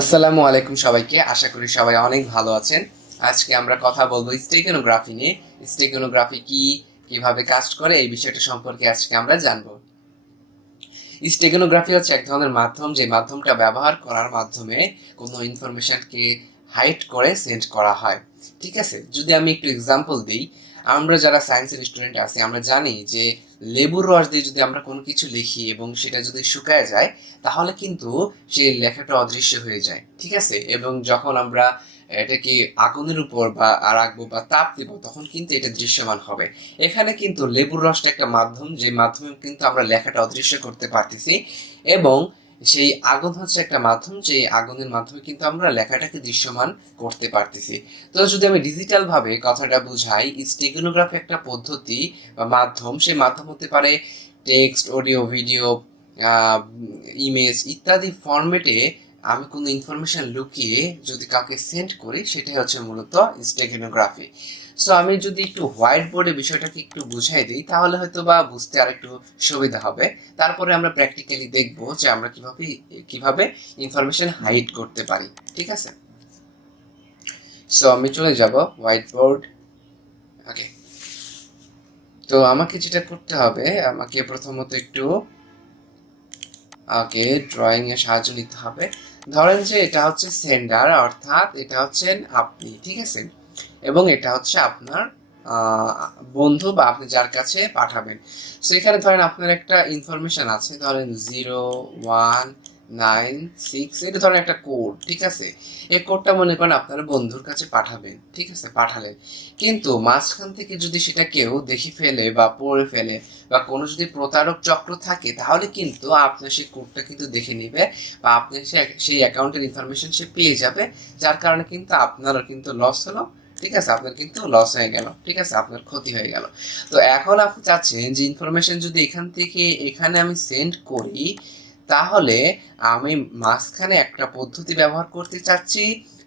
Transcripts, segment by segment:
আসসালামু আলাইকুম সবাইকে। আশা করি সবাই অনেক ভালো আছেন। আজকে আমরা কথা বলবো স্টেগানোগ্রাফি নিয়ে। স্টেগানোগ্রাফি কি, কিভাবে কাজ করে, এই বিষয়টা সম্পর্কে আজকে আমরা জানবো। স্টেগানোগ্রাফি হচ্ছে এক ধরনের মাধ্যম, যে মাধ্যমটা ব্যবহার করার মাধ্যমে কোনো ইনফরমেশনকে হাইড করে সেন্ড করা হয়। ঠিক আছে, যদি আমি একটু এক্সাম্পল দিই, আমরা যারা সায়েন্সের স্টুডেন্ট আছি আমরা জানি যে লেবুর রস দিয়ে যদি আমরা কোনো কিছু লিখি এবং সেটা যদি শুকায় যায় তাহলে কিন্তু সেই লেখাটা অদৃশ্য হয়ে যায়। ঠিক আছে, এবং যখন আমরা এটাকে আগুনের উপর বা রাখবো বা তাপ দিব তখন কিন্তু এটা দৃশ্যমান হবে। এখানে কিন্তু লেবুর রসটা একটা মাধ্যম, যে মাধ্যমে কিন্তু আমরা লেখাটা অদৃশ্য করতে পারতেছি, এবং সেই আগুন হচ্ছে একটা মাধ্যম, যে আগুনের মাধ্যমে কিন্তু আমরা লেখাটাকে দৃশ্যমান করতে পারতেছি। তো যদি আমি ডিজিটাল ভাবে কথাটা বুঝাই, স্টেগানোগ্রাফি একটা পদ্ধতি বা মাধ্যম। সেই মাধ্যম হতে পারে টেক্সট, অডিও, ভিডিও, ইমেজ ইত্যাদি ফরম্যাটে আমি কোনো ইনফরমেশন লুকিয়ে যদি কাউকে সেন্ড করি, সেটাই হচ্ছে মূলত স্টেগানোগ্রাফি। সো আমি যদি একটু হোয়াইট বোর্ডে বিষয়টাকে একটু বুঝাই দিই তাহলে হয়তো বা বুঝতে আর একটু সুবিধা হবে। তারপরে আমরা প্র্যাকটিক্যালি দেখব যে আমরা কিভাবে কিভাবে ইনফরমেশন হাইড করতে পারি। ঠিক আছে, সো আমি চলে যাব হোয়াইট বোর্ড। ওকে, তো আমাকে যেটা করতে হবে, আমাকে প্রথমত একটু ড্রয়িং এর সাহায্য নিতে হবে। ধরেন যে এটা হচ্ছে সেন্ডার, অর্থাৎ এটা হচ্ছেন আপনি। ঠিক আছে, এবং এটা হচ্ছে আপনার বন্ধু বা আপনি যার কাছে পাঠাবেন। সো এখানে ধরেন আপনার একটা ইনফরমেশন আছে, ধরেন 0196, এটা ধরেন একটা কোড। ঠিক আছে, এই কোডটা মনে করেন আপনার বন্ধুর কাছে পাঠাবেন। ঠিক আছে, পাঠালেন, কিন্তু মাঝখান থেকে যদি সেটা কেউ দেখে ফেলে বা পড়ে ফেলে বা কোনো যদি প্রতারক চক্র থাকে তাহলে কিন্তু আপনার সেই কোডটা কিন্তু দেখে নেবে বা আপনার সেই অ্যাকাউন্টের ইনফরমেশন সে পেয়ে যাবে, যার কারণে কিন্তু আপনারও কিন্তু লস হলো। ঠিক আছে, আপনার কিন্তু লস হয়ে গেল। ঠিক আছে, আপনার ক্ষতি হয়ে গেল। তো এখন আপনি চাচ্ছেন যে ইনফরমেশন যদি এখান থেকে এখানে আমি সেন্ড করি তাহলে আমি মাঝখানে একটা পদ্ধতি ব্যবহার করতে চাচ্ছি,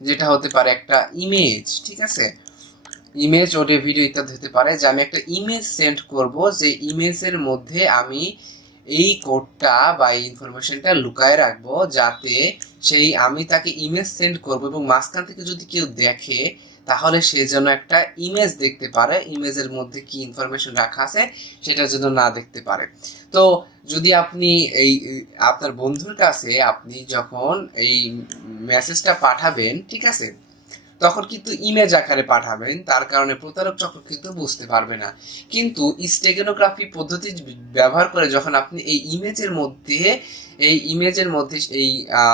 যেটা হতে পারে একটা ইমেজ। ঠিক আছে, ইমেজ, অডিও, ভিডিও ইত্যাদি হতে পারে, যে আমি একটা ইমেজ সেন্ড করব, যে ইমেজের মধ্যে আমি এই কোডটা বা এই ইনফরমেশনটা লুকায় রাখবো, যাতে সেই আমি তাকে ইমেজ সেন্ড করব এবং মাঝখান থেকে যদি কেউ দেখে তাহলে সে যেন একটা ইমেজ দেখতে পারে, ইমেজের মধ্যে কি ইনফরমেশন রাখা আছে সেটা যেন না দেখতে পারে। তো যদি আপনি এই আপনার বন্ধুর কাছে আপনি যখন এই মেসেজটা পাঠাবেন, ঠিক আছে, তখন কিন্তু ইমেজ আকারে পাঠাবেন, তার কারণে প্রতারক চক্র কিন্তু বুঝতে পারবে না। কিন্তু স্টেগানোগ্রাফি পদ্ধতি ব্যবহার করে যখন আপনি এই ইমেজের মধ্যে এই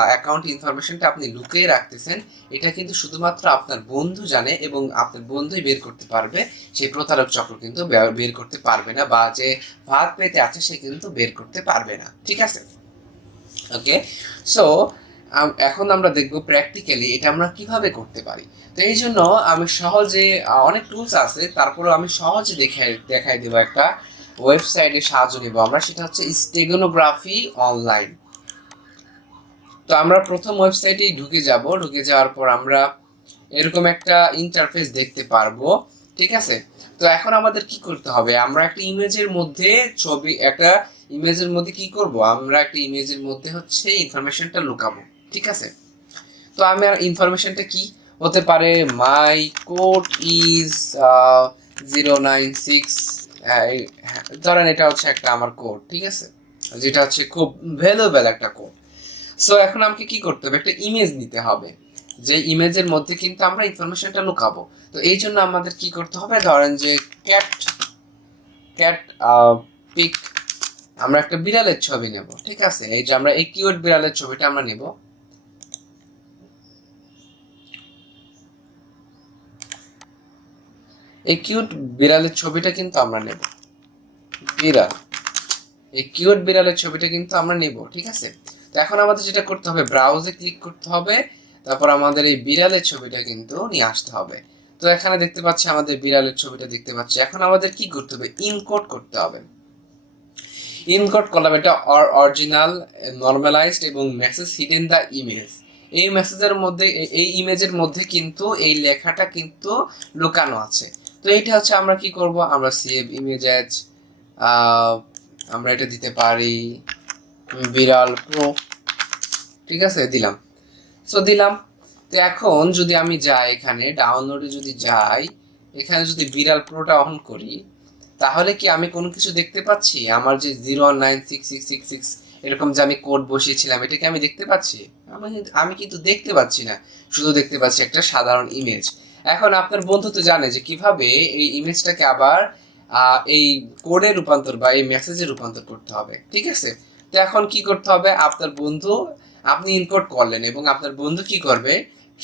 অ্যাকাউন্ট ইনফরমেশনটা আপনি লুকিয়ে রাখতেছেন, এটা কিন্তু শুধুমাত্র আপনার বন্ধু জানে এবং আপনার বন্ধুই বের করতে পারবে। সেই প্রতারক চক্র কিন্তু বের করতে পারবে না, বা যে ফাঁদ পেতে আছে সে কিন্তু বের করতে পারবে না। ঠিক আছে, ওকে। সো এখন আমরা দেখব প্র্যাকটিক্যালি এটা আমরা কিভাবে করতে পারি। তো এই জন্য আমি সহজে অনেক টুলস আছে, তারপরে আমি সহজে দেখাই দেবো। একটা ওয়েবসাইটের সাহায্য নেব আমরা, সেটা হচ্ছে স্টেগানোগ্রাফি অনলাইন। তো আমরা প্রথম ওয়েবসাইটেই ঢুকে যাব। ঢুকে যাওয়ার পর আমরা এরকম একটা ইন্টারফেস দেখতে পারবো। ঠিক আছে, তো এখন আমাদের কি করতে হবে, আমরা একটা ইমেজের মধ্যে কি করব, আমরা একটা ইমেজের মধ্যে হচ্ছে ইনফরমেশনটা লুকাবো। ঠিক আছে, তো আমার ইনফরমেশনটা কি হতে পারে, মাই কোড ইজ 096, ধরেন এটা হচ্ছে একটা আমার কোড। ঠিক আছে, যেটা হচ্ছে খুব ভ্যালুয়েবল একটা কোড। সো এখন আমাকে কি করতে হবে, একটা ইমেজ নিতে হবে, যে ইমেজের মধ্যে কিন্তু আমরা ইনফরমেশনটা লুকাবো। তো এই জন্য আমাদের কি করতে হবে, ধরেন যে ক্যাট ক্যাট পিক, আমরা একটা বিড়ালের ছবি নেব। ঠিক আছে, এই যে আমরা এই কিউট বিড়ালের ছবিটা আমরা নেব। এই কিউট বিড়ালের ছবিটা কিন্তু আমরা নেব, বিড়াল, এই কিউট বিড়ালের ছবিটা কিন্তু আমরা নেব। ঠিক আছে, তো এখন আমাদের যেটা করতে হবে, ব্রাউজে ক্লিক করতে হবে, তারপর আমাদের এই বিড়ালের ছবিটা কিন্তু নিয়ে আসতে হবে। তো এখানে দেখতে পাচ্ছি আমাদের বিড়ালের ছবিটা দেখতে পাচ্ছি। এখন আমাদের কি করতে হবে, ইনকোড করতে হবে। ইনকোড করলাম, এটা অরিজিনাল, নরমালাইজড এবং মেসেজ হিডেন দ্য ইমেজ। এই মেসেজের মধ্যে, এই ইমেজের মধ্যে কিন্তু এই লেখাটা কিন্তু লুকানো আছে। তো এইটা হচ্ছে আমরা কি করব, আমরা সেভ ইমেজ অ্যাজ, আমরা এটা দিতে পারি বিড়াল প্রো। ঠিক আছে, দিলাম। সো দিলাম। তো এখন যদি আমি যাই এখানে ডাউনলোডে যদি যাই, এখানে যদি বিড়াল প্রোটা অন করি, তাহলে কি আমি কোনো কিছু দেখতে পাচ্ছি? আমার যে 0196666 এরকম যে আমি কোড বসিয়েছিলাম, এটা কি আমি দেখতে পাচ্ছি? আমি কিন্তু দেখতে পাচ্ছি না, শুধু দেখতে পাচ্ছি একটা সাধারণ ইমেজ। এখন আপনার বন্ধু তো জানে যে কিভাবে এই ইমেজটাকে আবার এই কোডে রূপান্তর বা এই মেসেজে রূপান্তর করতে হবে, ঠিক আছে? তো এখন কি করতে হবে? আপনার বন্ধু, আপনি ইনকোড করলেন এবং আপনার বন্ধু কি করবে?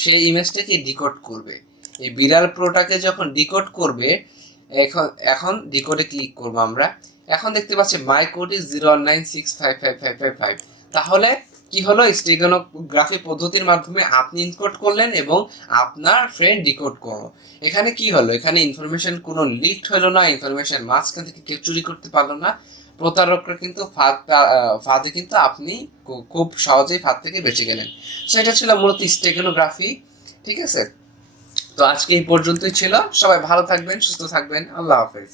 সেই ইমেজটাকে ডিকোড করবে। এই বিড়াল প্রোটাকে যখন ডিকোড করবে, এখন এখন ডিকোডে ক্লিক করব আমরা। এখন দেখতে পাচ্ছি মাই কোড ইজ 019655555। তাহলে কি হলো? স্টেগানোগ্রাফি পদ্ধতির মাধ্যমে আপনি ইনকোড করলেন এবং আপনার ফ্রেন্ড ডিকোড করলো। এখানে কি হলো? এখানে ইনফরমেশন কোনো লিকড হলো না, ইনফরমেশন মাঝখান থেকে কেউ চুরি করতে পারলো না। প্রতারকরা কিন্তু ফাঁদে কিন্তু আপনি খুব সহজেই ফাঁদ থেকে বেঁচে গেলেন। সেটা ছিল মূলত স্টেগানোগ্রাফি, ঠিক আছে? তো আজকে এই পর্যন্তই ছিল। সবাই ভালো থাকবেন, সুস্থ থাকবেন। আল্লাহ হাফেজ।